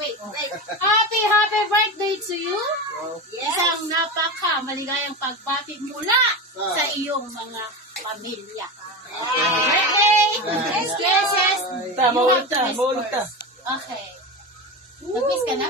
wait. Happy birthday to you. Isang maligayang pagbati mula sa iyong mga pamilya. Happy birthday! Yes. Maulog ta. Okay. Mag-miss ka na?